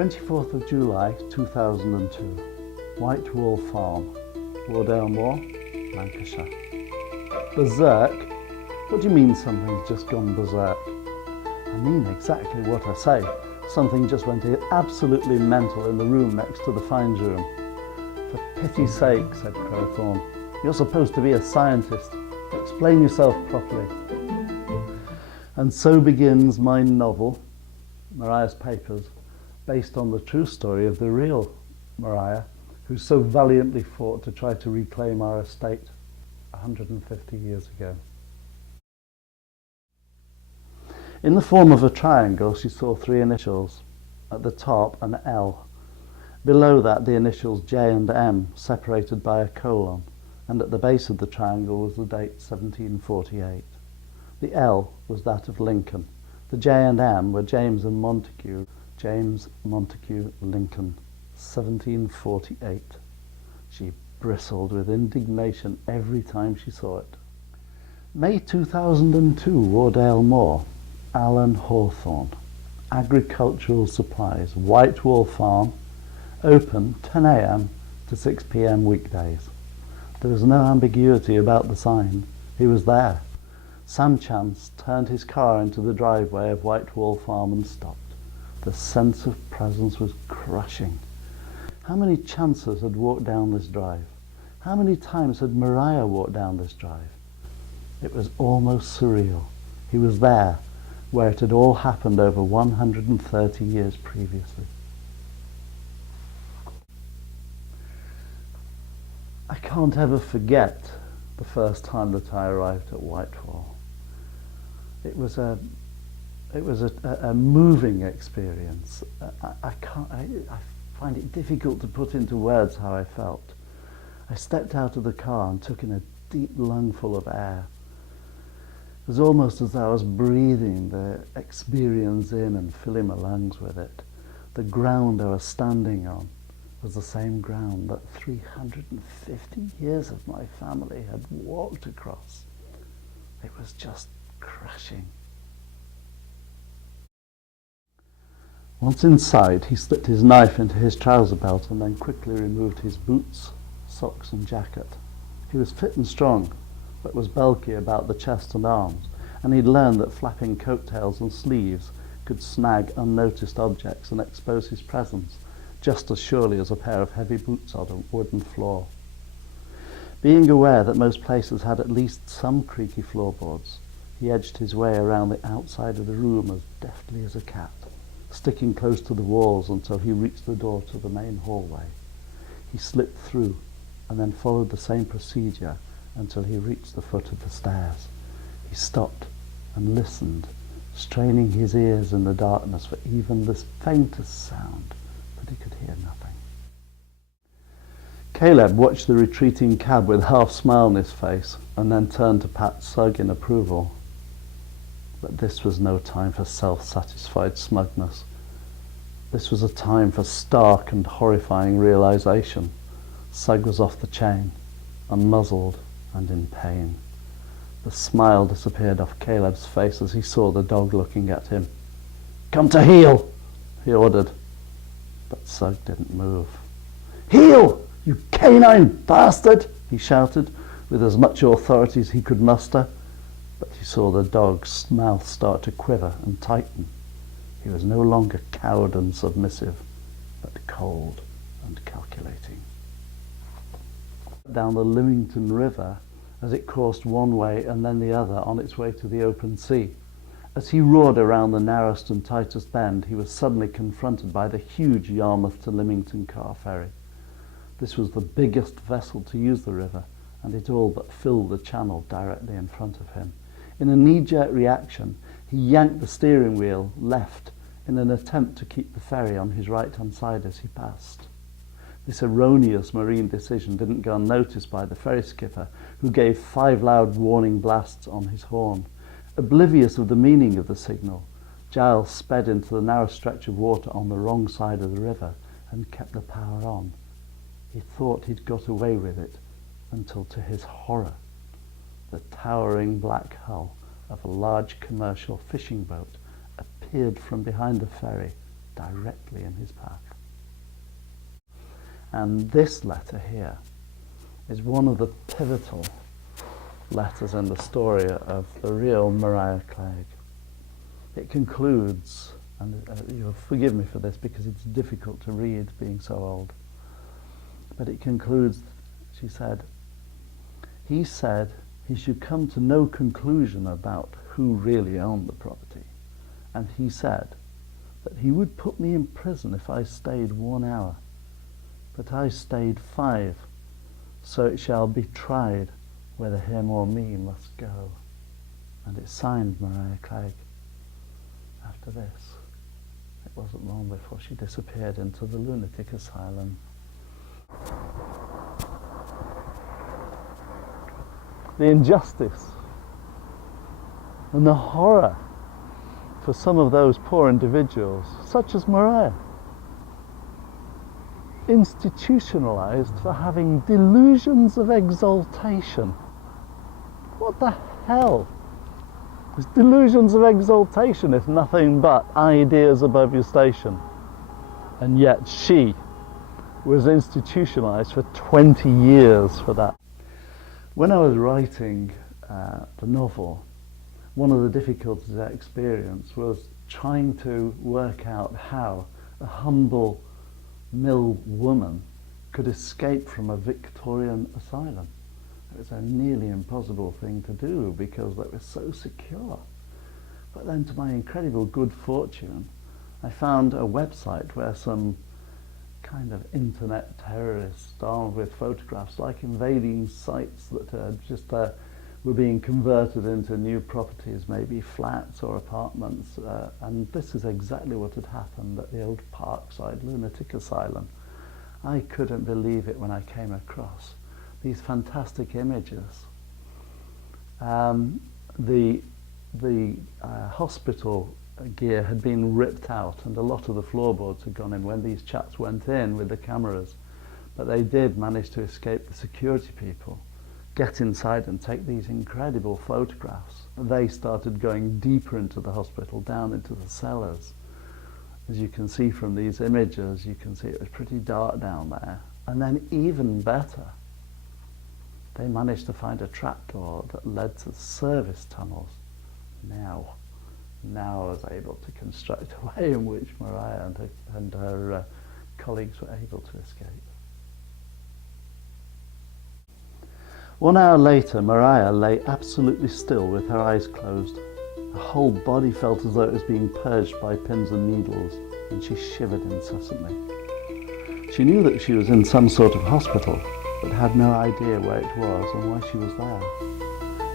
24th of July 2002, Whitewall Farm, Wardale Moor, Lancashire. Berserk? What do you mean something's just gone berserk? I mean exactly what I say. Something just went absolutely mental in the room next to the fines room. For pity's sake, said Crowthorne, you're supposed to be a scientist. Explain yourself properly. And so begins my novel, Mariah's Papers, based on the true story of the real Mariah, who so valiantly fought to try to reclaim our estate 150 years ago. In the form of a triangle, she saw three initials. At the top, an L. Below that, the initials J and M, separated by a colon, and at the base of the triangle was the date 1748. The L was that of Lincoln. The J and M were James and Montague. James Montague Lincoln, 1748. She bristled with indignation every time she saw it. May 2002, Wardale Moor, Alan Hawthorne. Agricultural supplies, Whitewall Farm, open 10 a.m. to 6 p.m. weekdays. There was no ambiguity about the sign. He was there. Sam Chance turned his car into the driveway of Whitewall Farm and stopped. The sense of presence was crushing. How many Chances had walked down this drive? How many times had Mariah walked down this drive? It was almost surreal. He was there, where it had all happened over 130 years previously. I can't ever forget the first time that I arrived at Whitewall. It was a moving experience. I find it difficult to put into words how I felt. I stepped out of the car and took in a deep lungful of air. It was almost as though I was breathing the experience in and filling my lungs with it. The ground I was standing on was the same ground that 350 years of my family had walked across. It was just crushing. Once inside, he slipped his knife into his trouser belt and then quickly removed his boots, socks and jacket. He was fit and strong, but was bulky about the chest and arms, and he'd learned that flapping coattails and sleeves could snag unnoticed objects and expose his presence just as surely as a pair of heavy boots on a wooden floor. Being aware that most places had at least some creaky floorboards, he edged his way around the outside of the room as deftly as a cat, sticking close to the walls until he reached the door to the main hallway. He slipped through and then followed the same procedure until he reached the foot of the stairs. He stopped and listened, straining his ears in the darkness for even the faintest sound, but he could hear nothing. Caleb watched the retreating cab with half smile on his face and then turned to pat Sugg in approval. But this was no time for self-satisfied smugness. This was a time for stark and horrifying realization. Sugg was off the chain, unmuzzled and in pain. The smile disappeared off Caleb's face as he saw the dog looking at him. "Come to heel," he ordered. But Sugg didn't move. "Heel, you canine bastard!" he shouted with as much authority as he could muster. But he saw the dog's mouth start to quiver and tighten. He was no longer cowed and submissive, but cold and calculating. Down the Lymington River as it coursed one way and then the other on its way to the open sea. As he roared around the narrowest and tightest bend, he was suddenly confronted by the huge Yarmouth to Lymington car ferry. This was the biggest vessel to use the river, and it all but filled the channel directly in front of him. In a knee-jerk reaction, he yanked the steering wheel left in an attempt to keep the ferry on his right-hand side as he passed. This erroneous marine decision didn't go unnoticed by the ferry skipper, who gave 5 loud warning blasts on his horn. Oblivious of the meaning of the signal, Giles sped into the narrow stretch of water on the wrong side of the river and kept the power on. He thought he'd got away with it until, to his horror, the towering black hull of a large commercial fishing boat appeared from behind the ferry directly in his path. And this letter here is one of the pivotal letters in the story of the real Mariah Clegg. It concludes, and you'll forgive me for this because it's difficult to read being so old, but it concludes, she said, he said he should come to no conclusion about who really owned the property, and he said that he would put me in prison if I stayed 1 hour, but I stayed 5, so it shall be tried whether him or me must go. And it's signed Mariah Clegg. After this, it wasn't long before she disappeared into the lunatic asylum. The injustice and the horror for some of those poor individuals, such as Mariah, institutionalized for having delusions of exaltation. What the hell is delusions of exaltation if nothing but ideas above your station? And yet she was institutionalized for 20 years for that. When I was writing the novel, one of the difficulties I experienced was trying to work out how a humble mill woman could escape from a Victorian asylum. It was a nearly impossible thing to do because they were so secure. But then, to my incredible good fortune, I found a website where some kind of internet terrorists armed with photographs, like invading sites that just were being converted into new properties, maybe flats or apartments, and this is exactly what had happened at the old Parkside lunatic asylum. I couldn't believe it when I came across these fantastic images. The hospital gear had been ripped out and a lot of the floorboards had gone in when these chaps went in with the cameras, but they did manage to escape the security people, get inside and take these incredible photographs. They started going deeper into the hospital, down into the cellars. As you can see from these images, you can see it was pretty dark down there. And then even better, they managed to find a trapdoor that led to service tunnels. Now I was able to construct a way in which Mariah and her colleagues were able to escape. 1 hour later, Mariah lay absolutely still with her eyes closed. Her whole body felt as though it was being purged by pins and needles, and she shivered incessantly. She knew that she was in some sort of hospital, but had no idea where it was and why she was there.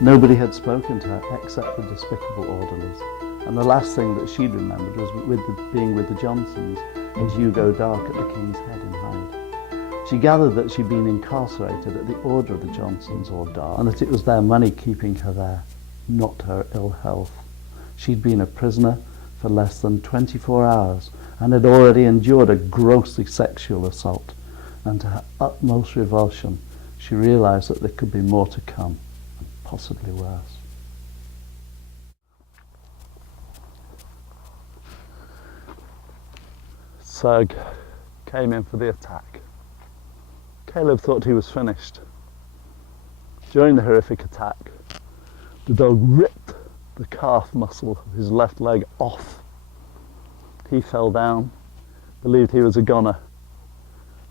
Nobody had spoken to her except the despicable orderlies, and the last thing that she'd remembered was being with the Johnsons as you go dark at the King's Head in Hyde. She gathered that she'd been incarcerated at the order of the Johnsons or Dar, and that it was their money keeping her there, not her ill health. She'd been a prisoner for less than 24 hours and had already endured a grossly sexual assault, and to her utmost revulsion, she realised that there could be more to come, and possibly worse. Clegg came in for the attack. Caleb thought he was finished. During the horrific attack, the dog ripped the calf muscle of his left leg off. He fell down, believed he was a goner,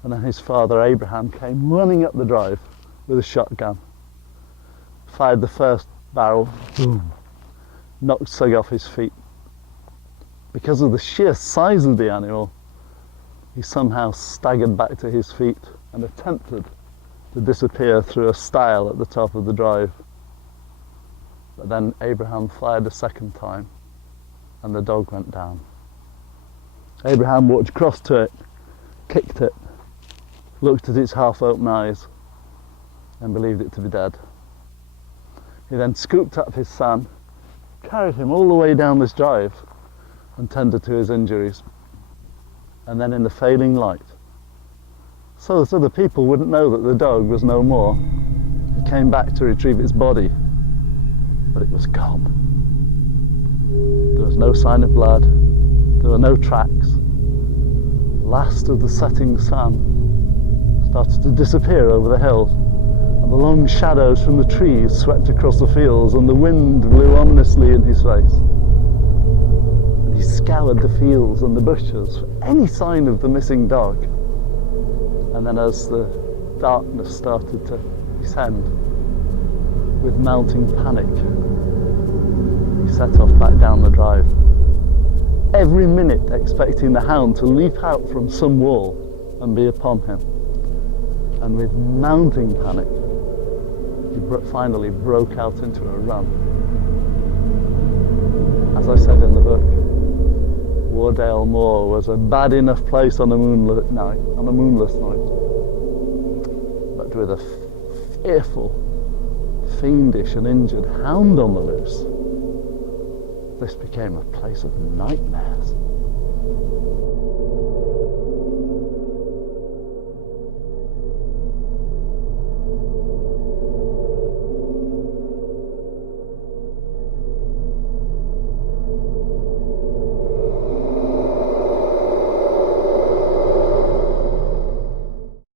and then his father Abraham came running up the drive with a shotgun, fired the first barrel, boom, knocked Clegg off his feet. Because of the sheer size of the animal, he somehow staggered back to his feet and attempted to disappear through a stile at the top of the drive. But then Abraham fired a second time and the dog went down. Abraham walked across to it, kicked it, looked at its half-open eyes and believed it to be dead. He then scooped up his son, carried him all the way down this drive and tended to his injuries. And then in the failing light, so that other people wouldn't know that the dog was no more, he came back to retrieve its body, but it was gone. There was no sign of blood, there were no tracks, last of the setting sun started to disappear over the hills, and the long shadows from the trees swept across the fields, and the wind blew ominously in his face. And he scoured the fields and the bushes for any sign of the missing dog. And then as the darkness started to descend, with mounting panic, he set off back down the drive, every minute expecting the hound to leap out from some wall and be upon him. And with mounting panic, he finally broke out into a run. As I said in the book, Wardale Moor was a bad enough place on a moonless night, but with a fearful, fiendish and injured hound on the loose, this became a place of nightmares.